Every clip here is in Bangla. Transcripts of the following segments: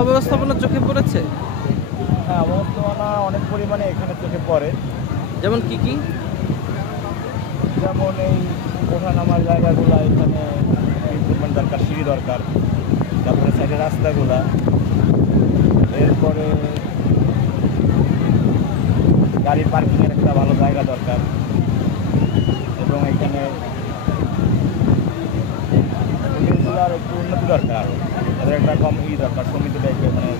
অব্যবস্থাপনা চোখে পড়েছে? হ্যাঁ, অবস্থাপনা অনেক পরিমাণে এখানে চোখে পড়ে। যেমন কি কি? যেমন এই ওঠানামার জায়গাগুলো এখানে ইমপ্রুভমেন্ট দরকার, সিঁড়ি দরকার। তারপরে সাইডের রাস্তাগুলা, এরপরে গাড়ির পার্কিংয়ের একটা ভালো জায়গা দরকার এবং এখানে হোটেলগুলোর একটু উন্নতি দরকার। তাদের একটা কম দরকার, সমিতি টাইপের, মানে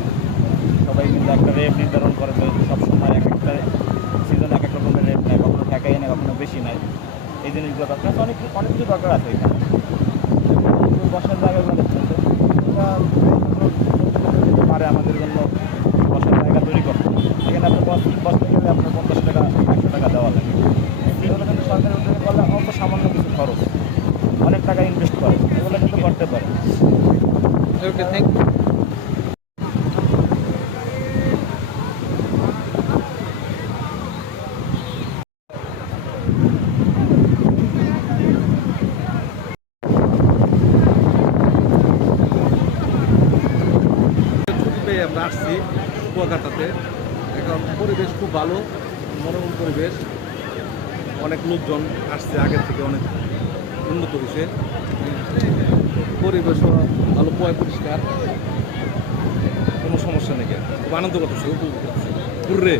সবাই কিন্তু একটা রেট নির্ধারণ করে যে সবসময় এক একটা সিজনে এক এক রকমের রেট নেয়, কখনো ঠেকাই নেয়, কখনো বেশি নেয়। এই জিনিসগুলো দরকার, অনেক অনেক কিছু দরকার আছে এখানে। বসার জায়গাগুলো দেখতেছে, এটা পারে আমাদের জন্য বসার জায়গা তৈরি করতে। এখানে আপনি বসতে গেলে আপনার 50 টাকা 100 টাকা দেওয়া লাগে। এগুলো কিন্তু সরকারি উদ্যোগে করলে অল্প সামান্য কিছু খরচ, অনেক টাকা ইনভেস্ট করে, এগুলো কিন্তু করতে পারে। ওকে, থ্যাংক ইউ। আমরা আসছি কুয়াকাটাতে। এখন পরিবেশ খুব ভালো, মনোরম পরিবেশ। অনেক লোকজন আসছে, আগের থেকে অনেক উন্নত হয়েছে। পরিবেশও ভালো, পরিষ্কার, কোনো সমস্যা নেই। খুব আনন্দ করতেছে, উপভোগ করতেছে ঘুরে।